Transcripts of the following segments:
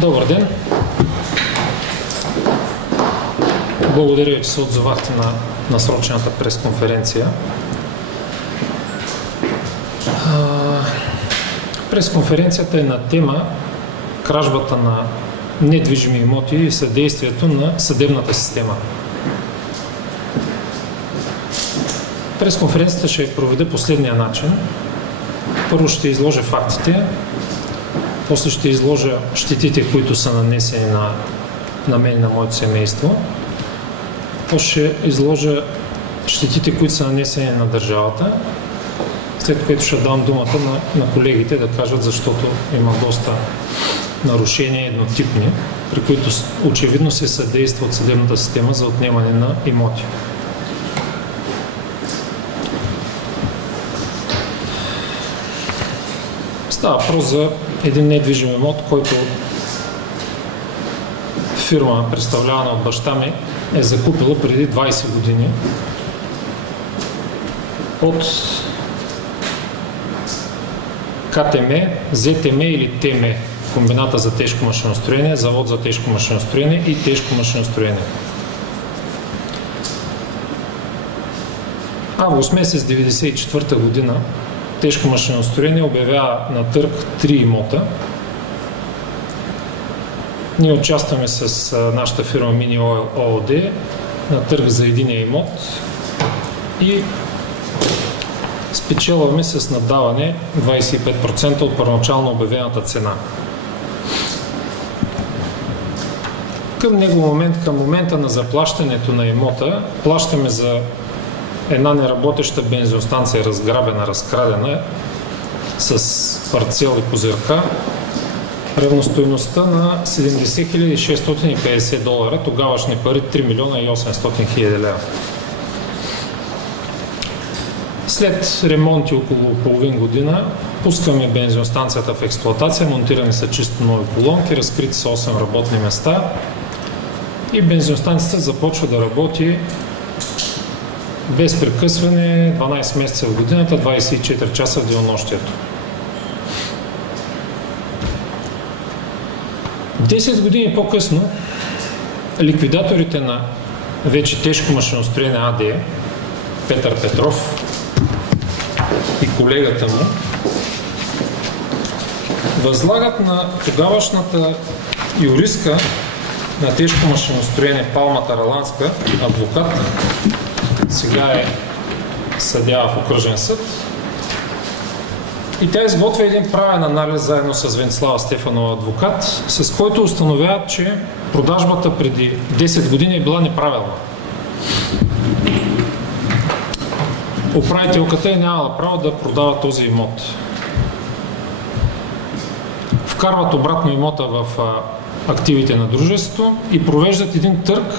Добър ден! Благодаря ви, че се отзовахте на насрочената пресконференция. Пресконференцията е на тема кражбата на недвижими имоти и съдействието на съдебната система. Пресконференцията ще я проведе последния начин. Първо ще изложа фактите, после ще изложа щетите, които са нанесени на мен и на моето семейство. После ще изложа щетите, които са нанесени на държавата, след което ще дам думата на колегите да кажат, защото има доста нарушения еднотипни, при които очевидно се съдейства от съдебната система за отнемане на имоти. Става въпрос за един недвижим имот, който фирма, представлявана от баща ми, е закупила преди 20 години от КТМ, ЗТМ или ТМ, комбината за тежко машиностроение, завод за тежко машиностроение и тежко машиностроение. Август месец 1994 година тежко машиностроение обявява на търг 3 имота. Ние участваме с нашата фирма Mini Oil ООД на търг за единия имот и спечелваме с наддаване 25% от първоначално обявената цена. Към момента на заплащането на имота плащаме за една неработеща бензиностанция, разграбена, разкрадена с парцел и козирка, равностойността на $70 650, тогавашни пари 3 милиона и 800 хиляди лева. След ремонти около половин година пускаме бензиностанцията в експлоатация, монтирани са чисто нови колонки, разкрити са 8 работни места и бензиностанцията започва да работи без прекъсване 12 месеца в годината, 24 часа в денонощието. 10 години по-късно ликвидаторите на вече тежко машиностроение АД, Петър Петров и колегата му, възлагат на тогавашната юристка на тежко машиностроение Палма Тараланска, адвокат, сега е съдия в окръжен съд, и тя изготвя един правен анализ заедно с Венцислава Стефанова, адвокат, с който установяват, че продажбата преди 10 години е била неправилна. Управителката е нямала право да продава този имот. Вкарват обратно имота в активите на дружеството и провеждат един търг,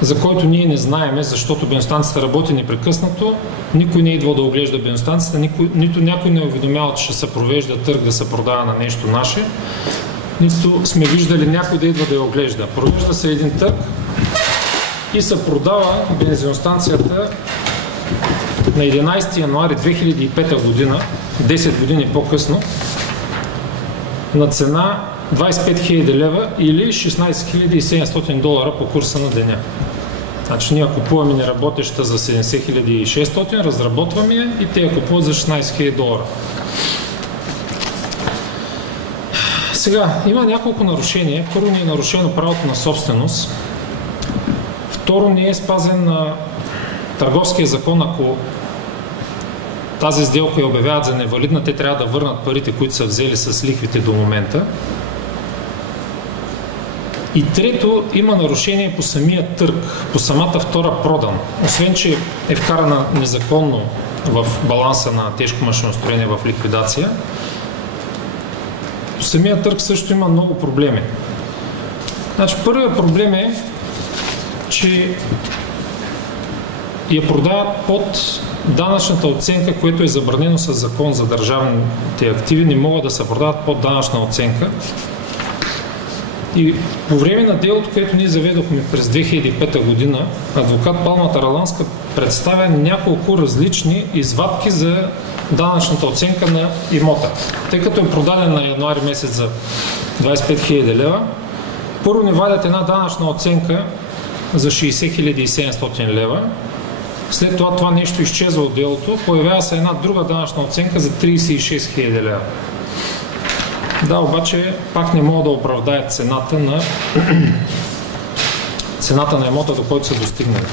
за който ние не знаеме, защото бензиностанцията работи непрекъснато, никой не е идвал да оглежда бензиностанцията, нито някой не е уведомял, че ще се провежда търг да се продава на нещо наше, нито сме виждали някой да идва да я оглежда. Провежда се един търг и се продава бензиностанцията на 11 януари 2005 година, 10 години по-късно, на цена 25 000 лева или $16 700 по курса на деня. Значи ние купуваме неработеща за 70 600, разработваме я и те я купуват за $16 000. Сега, има няколко нарушения. Първо, не е нарушено правото на собственост. Второ, не е спазен на търговския закон. Ако тази сделка я обявяват за невалидна, те трябва да върнат парите, които са взели с лихвите до момента. И трето, има нарушение по самия търг, по самата втора продан. Освен, че е вкарана незаконно в баланса на тежко машиностроение в ликвидация, по самия търг също има много проблеми. Значи, първият проблем е, че я продават под данъчната оценка, което е забранено със закон за държавните активи, не могат да се продават под данъчна оценка. И по време на делото, което ние заведохме през 2005 година, адвокат Палма Тараланска представя няколко различни извадки за данъчната оценка на имота. Тъй като е продаден на януари месец за 25 000 лева. Първо ни вадят една данъчна оценка за 60 700 лева. След това нещо изчезва от делото, появява се една друга данъчна оценка за 36 000 лева. Да, обаче пак не мога да оправдая цената на имота, до който са достигнали.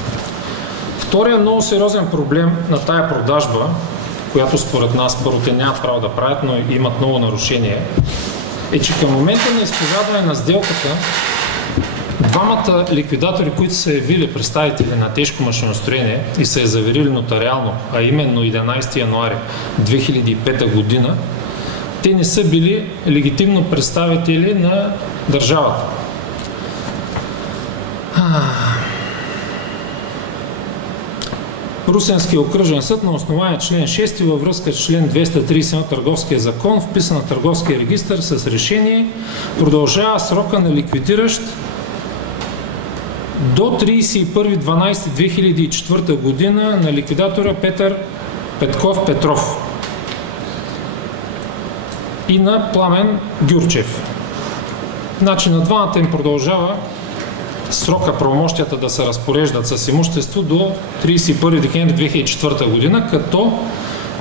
Втория много сериозен проблем на тая продажба, която според нас първо те нямат право да правят, но имат много нарушения, е, че към момента на изповядване на сделката двамата ликвидатори, които са явили представители на тежко машиностроение и са я заверили нотариално, а именно 11 януари 2005 година, те не са били легитимно представители на държавата. Русенския окръжен съд на основание член 6 във връзка с член 230 на Търговския закон, вписан на Търговския регистър с решение, продължава срока на ликвидиращ до 31.12.2004 година на ликвидатора Петър Петков Петров и на Пламен Гюрчев. Значи на двамата им продължава срока правомощията да се разпореждат с имущество до 31 декември 2004 година, като,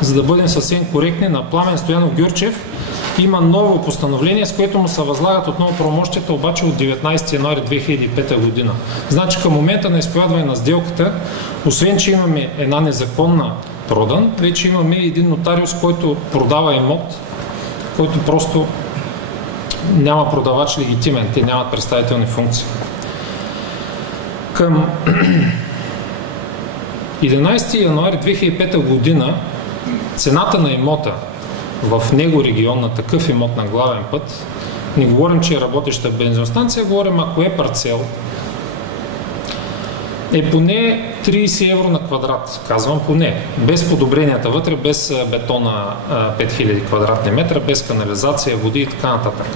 за да бъдем съвсем коректни, на Пламен Стоянов Гюрчев има ново постановление, с което му се възлагат отново правомощията, обаче от 19 януари 2005 година. Значи към момента на изповядване на сделката, освен че имаме една незаконна продан, вече имаме един нотариус, който продава имот, който просто няма продавач легитимен, те нямат представителни функции. Към 11 януари 2005 година цената на имота в него регион, на такъв имот на главен път, не говорим, че е работеща бензиностанция, говорим, ако е парцел, е поне 30 евро на квадрат. Казвам поне. Без подобренията вътре, без бетона 5000 квадратни метра, без канализация, води и така нататък.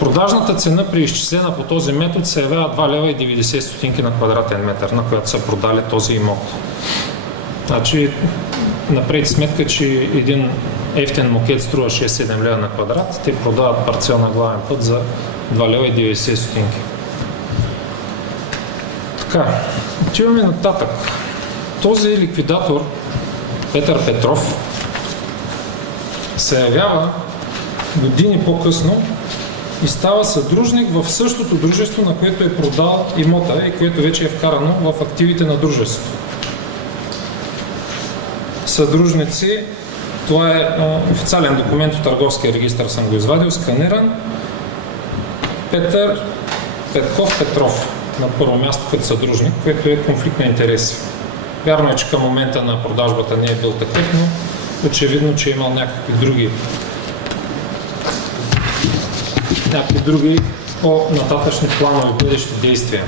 Продажната цена при изчислена по този метод се явява 2 лева и 90 стотинки на квадратен метър, на която са продали този имот. Значи, направете сметка, че един ефтен мокет струва 6-7 лева на квадрат, те продават парцел на главен път за 2 лева и 90 стотинки. Така, отиваме нататък. Този ликвидатор, Петър Петров, се явява години по-късно и става съдружник в същото дружество, на което е продал имота и което вече е вкарано в активите на дружеството. Съдружници, това е официален документ от Търговския регистър, съм го извадил, сканиран. Петър Петков Петров на първо място като съдружник, което е конфликт на интереси. Вярно е, че към момента на продажбата не е бил такъв, но очевидно, че е имал някакви други по-нататъчни планове, бъдещи действия.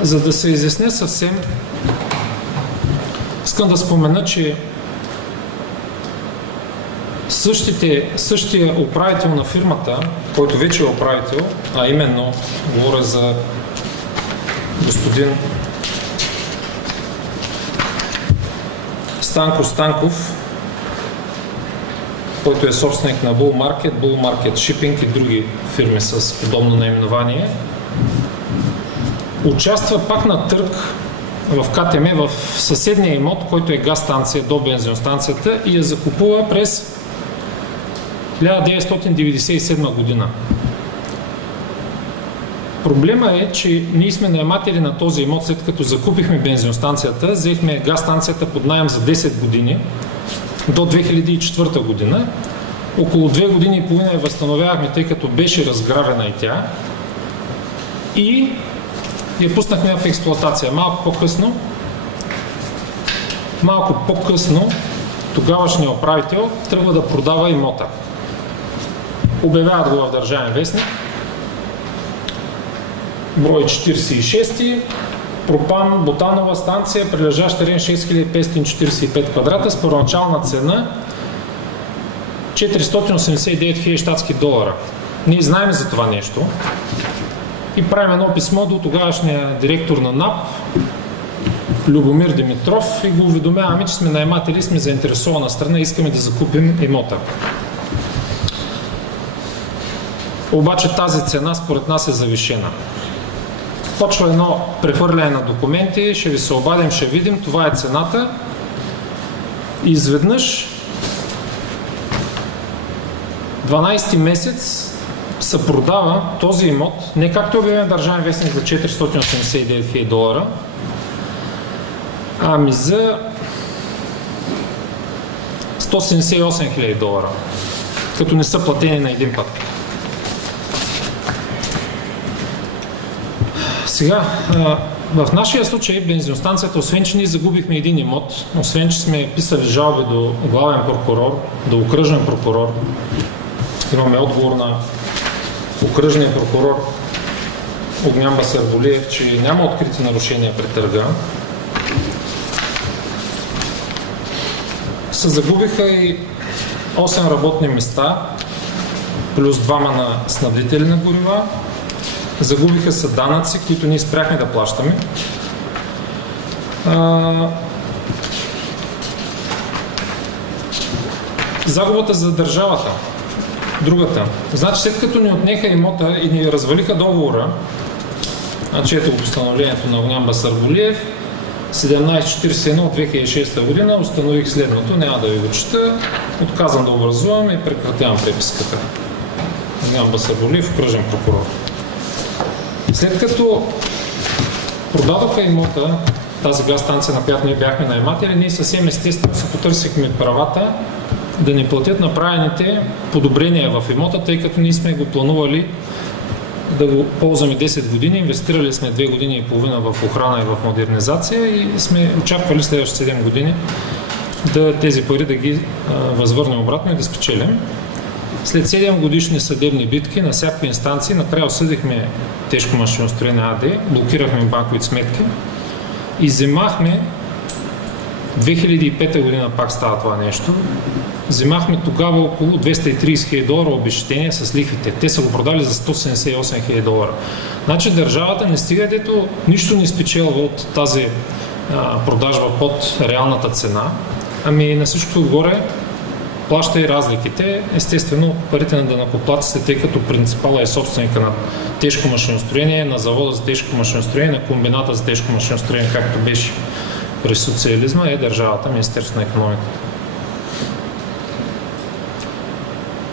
За да се изясня съвсем, искам да спомена, че същия управител на фирмата, който вече е управител, а именно говоря за господин Станко Станков, който е собственик на Bull Market Shipping и други фирми с подобно наименование, участва пак на търг в КТМ в съседния имот, който е газстанция до бензиностанцията и я закупува през 1997 година. Проблема е, че ние сме наематели на този имот, след като закупихме бензиностанцията, взехме газстанцията под наем за 10 години до 2004 година. Около 2 години и половина я възстановявахме, тъй като беше разграбена и тя. И я пуснахме в експлоатация. Малко по-късно тогавашният управител тръгва да продава имота. Обявяват го в Държавен вестник. Брой 46, Пропан, Ботанова станция, прилежащ терен 6545 квадрата с първоначална цена 489 000 щатски долара. Ние знаем за това нещо и правим едно писмо до тогавашния директор на НАП Любомир Димитров и го уведомяваме, че сме наематели, сме заинтересована страна и искаме да закупим имота. Обаче тази цена според нас е завишена. Почва едно прехвърляне на документи, ще ви се обадим, ще видим, това е цената. Изведнъж 12 месец се продава този имот, не както е обявен държавен вестник за $489 000, ами за $178 000, като не са платени на един път. Сега, в нашия случай бензиностанцията, освен че ние загубихме един имот, освен че сме писали жалби до главен прокурор, до окръжен прокурор, имаме отговор на окръжния прокурор Огнян Басарболиев, че няма открити нарушения при търга, се загубиха и 8 работни места, плюс 2 на снабдители на горива. Загубиха се данъци, които ние спряхме да плащаме. Загубата за държавата. Другата. Значи след като ни отнеха имота и ни развалиха договора, значи ето постановлението на Огнян Басарболиев, 1741 от 2006 година, установих следното, няма да ви го чета, отказвам да образувам и прекратявам преписката. Огнян Басарболиев, окръжен прокурор. След като продадоха имота, тази газстанция, на която ние бяхме наематели, ние съвсем естествено се потърсихме правата да ни платят направените подобрения в имота, тъй като ние сме го планували да го ползваме 10 години, инвестирали сме 2 години и половина в охрана и в модернизация и сме очаквали следващите 7 години тези пари да ги възвърнем обратно и да спечелим. След 7 годишни съдебни битки на всякакви инстанции, накрая осъдихме Тежко машиностроене АД, блокирахме банковите сметки и вземахме 2005 година, пак става това нещо, вземахме тогава около $230 000 обезщетение с лихвите. Те са го продали за $178 000. Значи държавата не стига, дето нищо не спечелва от тази продажба под реалната цена, ами на всичкото отгоре плаща и разликите. Естествено, парите на данъкоплатците, тъй като принципала е собственика на тежко машиностроение, на завода за тежко машиностроение, на комбината за тежко машиностроение, както беше през социализма, е държавата, Министерството на икономиката.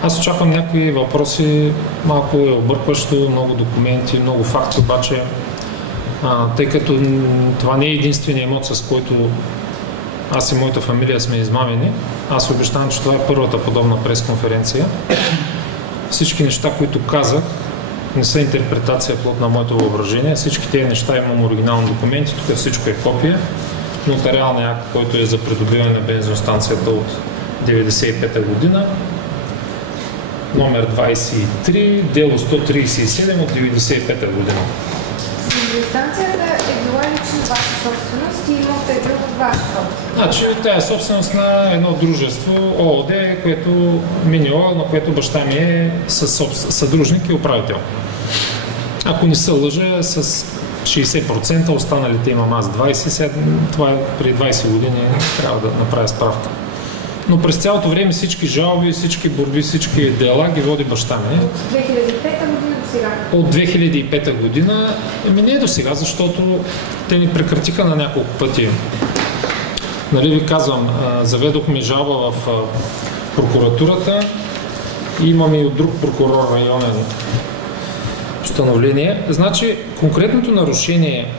Аз очаквам някакви въпроси, малко е объркващо, много документи, много факти, обаче, тъй като това не е единствения имот, с който аз и моята фамилия сме измамени, аз обещавам, че това е първата подобна пресконференция. Всички неща, които казах, не са интерпретация плод на моето въображение. Всички тези неща имам оригинални документи, тук всичко е копия. Нотариалният акт, който е за придобиване на бензиностанцията от 1995 година, номер 23, дело 137 от 1995 година. Бензиностанцията е била лично ваша собственост и имотът е бил ваша собственост? Значи тя е собственост на едно дружество ООД, което Минио, на което баща ми е съдружник и управител. Ако не се лъжа, с 60%, останалите имам аз 20%, това е при 20 години, трябва да направя справка. Но през цялото време всички жалби, всички борби, всички дела ги води баща ми. От 2005 година до сега? От 2005 година, не е до сега, защото те ни прекратиха на няколко пъти. Нали ви казвам, заведохме жалба в прокуратурата и имаме и от друг прокурор районен постановление. Значи, конкретното нарушение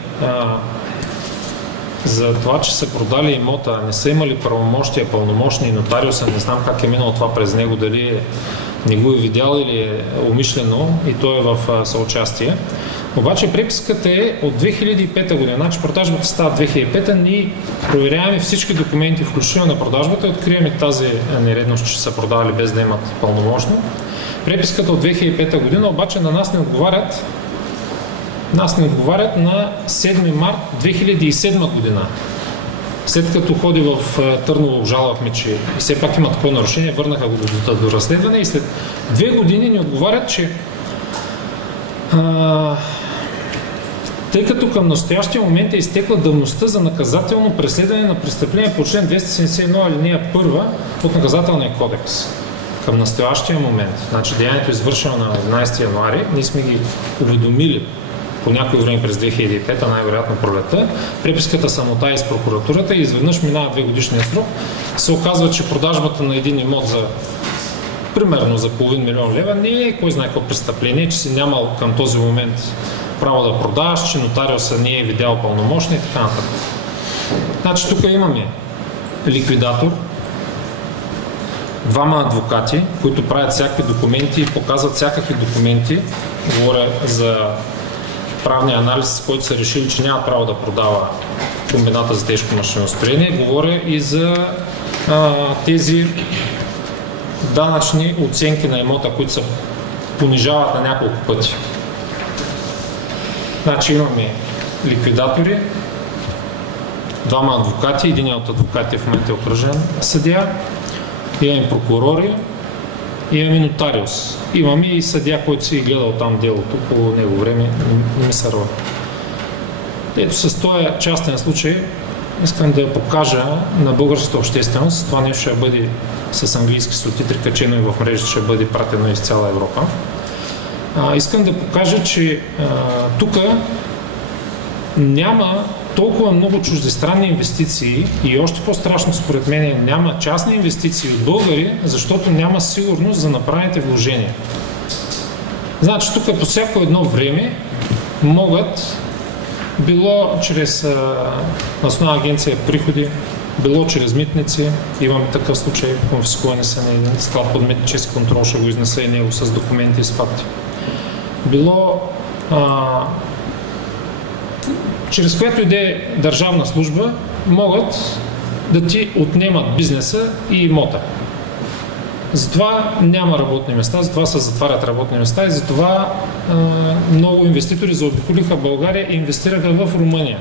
за това, че са продали имота, не са имали правомощия, пълномощни, нотариуса, не знам как е минало това през него, дали не го е видял или е умишлено и то е в съучастие. Обаче преписката е от 2005 година, значи продажбата става 2005, ние проверяваме всички документи, включително на продажбата и откриваме тази нередност, че са продавали без да имат пълномощно. Преписката от 2005 година обаче на нас не отговарят. Нас не отговарят на 7 март 2007 година. След като ходи в Търново, обжалвахме, че все пак има такова нарушение, върнаха го до разследване и след 2 години ни отговарят, че тъй като към настоящия момент е изтекла давността за наказателно преследване на престъпление по член 271 алинея 1 от Наказателния кодекс. Към настоящия момент, значи деянието е извършено на 11 януари, ние сме ги уведомили по някое време през 2005, най-вероятно пролета. Преписката самота из прокуратурата и изведнъж минава 2 годишния срок. Се оказва, че продажбата на един имот за примерно за половин милион лева не е кой знае какво престъпление, че си нямал към този момент право да продаваш, че нотариуса не е видял пълномощни и така нататък. Значи тук имаме ликвидатор, 2 адвокати, които правят всякакви документи и показват всякакви документи. Говоря за правния анализ, с който са решили, че няма право да продава комбината за тежко машиностроение. Говоря и за тези данъчни оценки на имота, които се понижават на няколко пъти. Значи имаме ликвидатори, 2 адвокати, един от адвокатите в момента е окръжен съдия, имаме прокурори, имаме нотариус. Имаме и съдия, който си е гледал там делото по него време, не ми сърва. Ето с този частен случай искам да покажа на българската общественост. Това нещо ще бъде с английски субтитри, качено и в мрежа, ще бъде пратено из цяла Европа. Искам да покажа, че тук няма толкова много чуждестранни инвестиции и още по-страшно според мен няма частни инвестиции от българи, защото няма сигурност за направените вложения. Значи тук по всяко едно време могат, било чрез Национална агенция приходи, било чрез митници, имаме такъв случай, конфискувани са на един склад под митнически контрол, ще го изнеса и него с документи и с факти. Било чрез която иде държавна служба, могат да ти отнемат бизнеса и имота. Затова няма работни места, затова се затварят работни места и затова много инвеститори заобиколиха България и инвестираха в Румъния.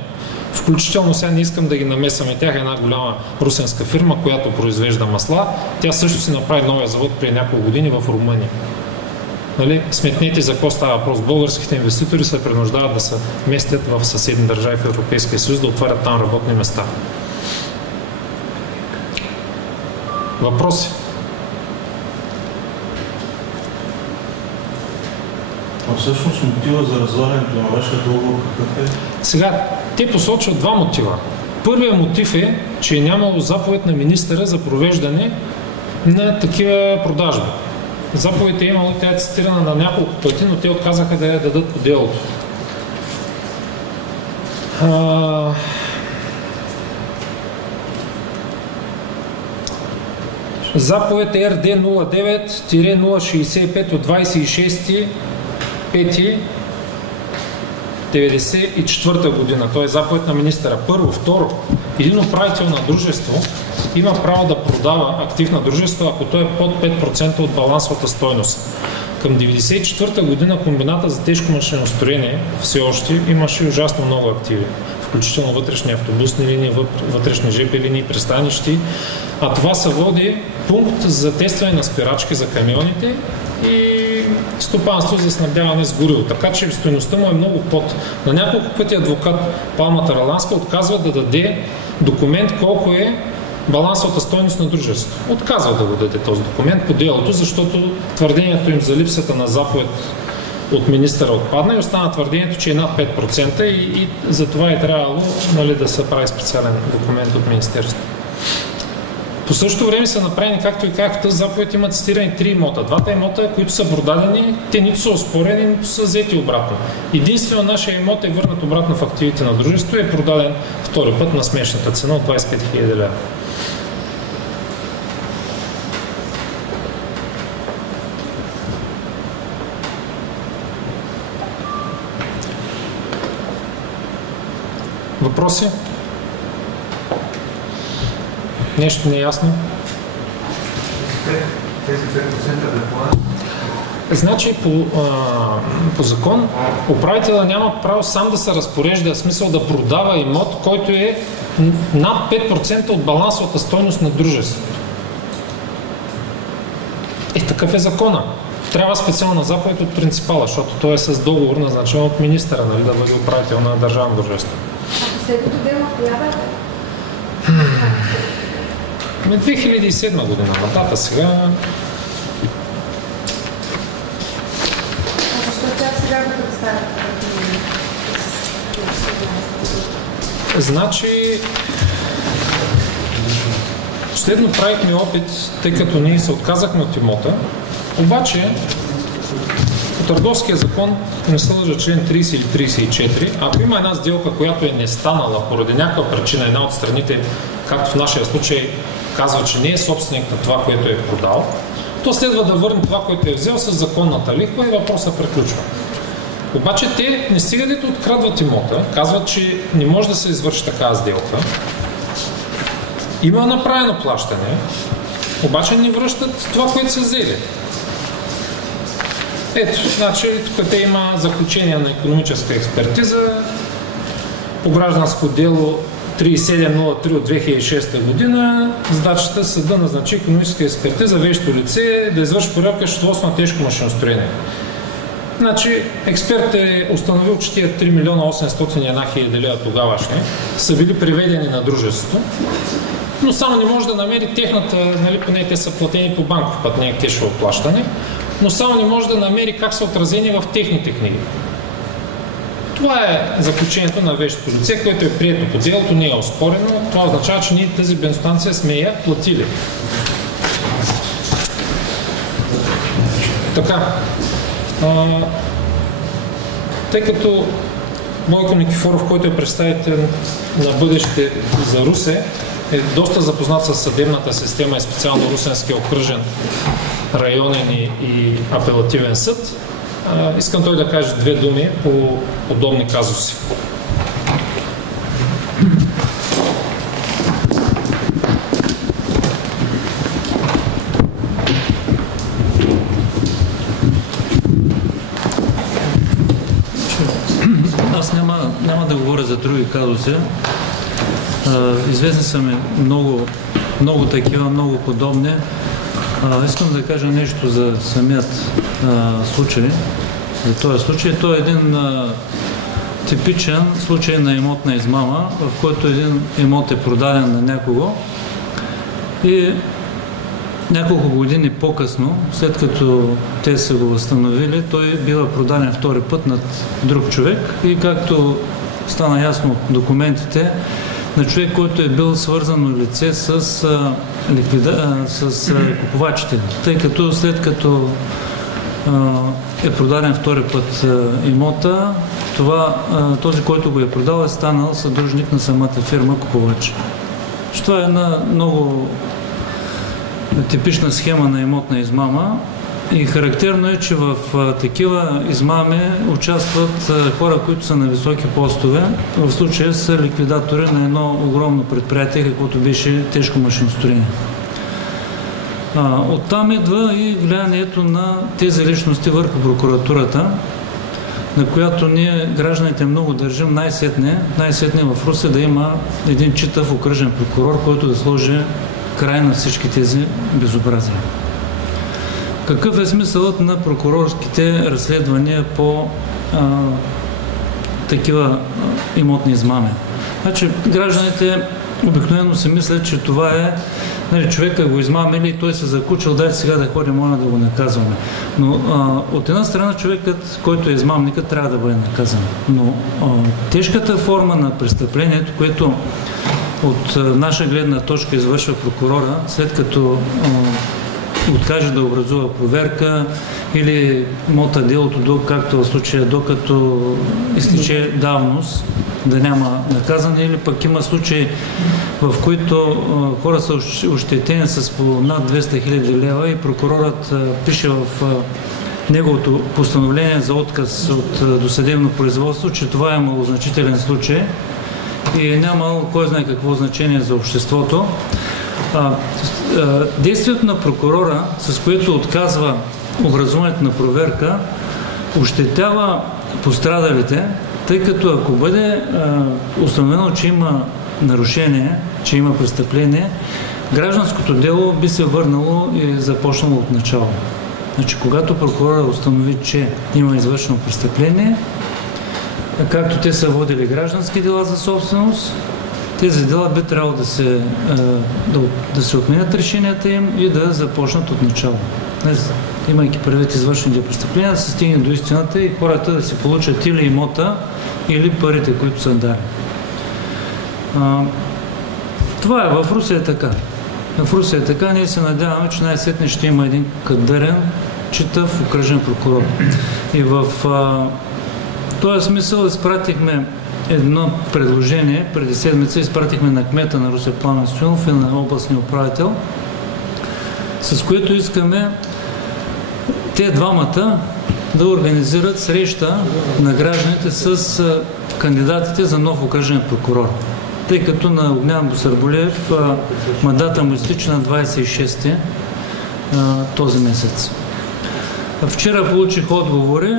Включително сега не искам да ги намесваме. Тях е една голяма русенска фирма, която произвежда масла. Тя също си направи новия завод преди няколко години в Румъния. Нали? Сметнете за какво става въпрос. Българските инвеститори се принуждават да се местят в съседни държави в Европейския съюз, да отварят там работни места. Въпроси? А всъщност мотива за развалянето на вашия договор какъв е? Сега, те посочват 2 мотива. Първият мотив е, че е нямало заповед на министъра за провеждане на такива продажби. Заповедта е имало, тя е цитирана на няколко пъти, но те отказаха да я дадат по делото. Заповед е РД 09-065 от 26.5.1994 година. Това е заповед на министъра. Първо. Второ, един управител на дружество има право да продава актив на дружество, ако той е под 5% от балансовата стойност. Към 1994 година комбината за тежко машиностроение все още имаше ужасно много активи, включително вътрешни автобусни линии, вътрешни ЖП линии, пристанищи. А това се води пункт за тестване на спирачки за камионите и стопанство за снабдяване с гориво. Така че стойността му е много под. На няколко пъти адвокат Палма Тараланска отказва да даде документ колко е балансовата стойност на дружеството. Отказва да го даде този документ по делото, защото твърдението им за липсата на заповед от министъра отпадна и остана твърдението, че е над 5% и за това е трябвало, нали, да се прави специален документ от министерството. По същото време са направени, както и казах, в тази заповед има цитирани 3 имота. 2 имота, които са продадени, те нито са оспорени, нито са взети обратно. Единствено нашия имот е върнат обратно в активите на дружеството и е продаден втори път на смешната цена от 25 000 лева. Въпроси? Нещо не е ясно? Тези 5% да. Значи по закон управителя няма право сам да се разпорежда, в смисъл да продава имот, който е над 5% от балансовата стойност на дружеството. Такъв е закона. Трябва специална заповед от принципала, защото той е с договор назначен от министъра, нали, да бъде управител на държавно дружество. А последното дело коя бе? 2007 година, дата сега Значи, следно правихме опит, тъй като ние се отказахме от имота, обаче по Търговския закон, не се лъжа, член 30 или 34, ако има една сделка, която е не станала поради някаква причина, една от страните, както в нашия случай, казва, че не е собственик на това, което е продал, то следва да върне това, което е взел с законната лихва и въпросът приключва. Обаче те не стига дето открадват имота, казват, че не може да се извърши такава сделка. Има направено плащане, обаче не връщат това, което са взели. Ето, значи, тук те има заключение на икономическа експертиза по гражданско дело 3703 от 2006 година. Задачата съда назначи икономическа експертиза вещо лице да извърши проверка счетоводство на тежко машиностроение. Значи, експерт е установил, че тия 3 милиона 801 хиляди лева тогавашни са били приведени на дружеството, но само не може да намери техната, нали, поне те са платени по банков път, не е кешово плащане, но само не може да намери как са отразени в техните книги. Това е заключението на вещото лице, което е прието по делото, не е оспорено. Това означава, че ние тази бензостанция сме я платили. Така. Тъй като Бойко Никифоров, който е представител на бъдеще за Русе, е доста запознат с съдебната система и специално Русенския окръжен районен и апелативен съд, искам той да каже две думи по подобни казуси. Аз няма да говоря за други казуси. Известни са ми много такива, много подобни. Искам да кажа нещо за самият случай, за този случай. Той е един типичен случай на имотна измама, в който един имот е продаден на някого и няколко години по-късно, след като те са го възстановили, той бива продаден втори път над друг човек и както стана ясно от документите, на човек, който е бил свързано лице с купувачите, тъй като след като е продаден втори път имота, този, който го е продал, е станал съдружник на самата фирма купувач. Това е една много типична схема на имотна измама и характерно е, че в такива измами участват хора, които са на високи постове. В случая са ликвидатори на едно огромно предприятие, каквото беше тежко машиностроение. Оттам идва и влиянието на тези личности върху прокуратурата, на която ние, гражданите, много държим най-сетне в Русе да има един читав окръжен прокурор, който да сложи край на всички тези безобразия. Какъв е смисълът на прокурорските разследвания по такива имотни измами? Значи, гражданите обикновено си мислят, че това е, нали, човека го измамили и той се закучил, дай сега да ходим, моля да го наказваме. Но от една страна човекът, който е измамникът, трябва да бъде наказан. Но тежката форма на престъплението, което от наша гледна точка извършва прокурора, след като откаже да образува проверка или мота делото, както в случая, докато изтече давност, да няма наказане, или пък има случаи, в които хора са ощетени с по над 200 000 лева и прокурорът пише в неговото постановление за отказ от досъдебно производство, че това е малозначителен случай и е нямало кой знае какво значение за обществото. Действието на прокурора, с което отказва образуването на проверка, ощетява пострадалите, тъй като ако бъде установено, че има нарушение, че има престъпление, гражданското дело би се върнало и започнало от начало. Значи, когато прокурора установи, че има извършено престъпление, както те са водили граждански дела за собственост, тези дела би трябвало да се отменят решенията им и да започнат от начало. Имайки предвид извършените престъпления, да се стигне до истината и хората да си получат или имота, или парите, които са дали. Това е, в Русия е така. В Русия е така, ние се надяваме, че най-сетне ще има един кадърен, читав окръжен прокурор. И в този смисъл изпратихме едно предложение, преди седмица изпратихме на кмета на Русе Пламен Стоянов и на областния управител, с което искаме те двамата да организират среща на гражданите с кандидатите за нов окръжен прокурор. Тъй като на Огнян Босърболиев мандата му изтича на 26-ти този месец. Вчера получих отговори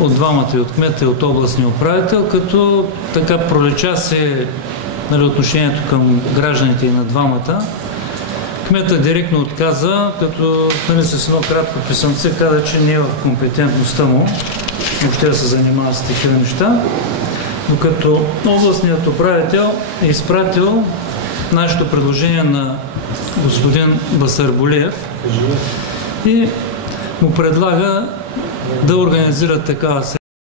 от двамата, и от кмета, и от областния управител, като така пролича се отношението към гражданите и на двамата. Кмета директно отказа, като с едно кратко писъмце каза, че не е в компетентността му въобще да се занимава с такива неща, докато областният управител е изпратил нашето предложение на господин Басарболиев и му предлага да организират такава среща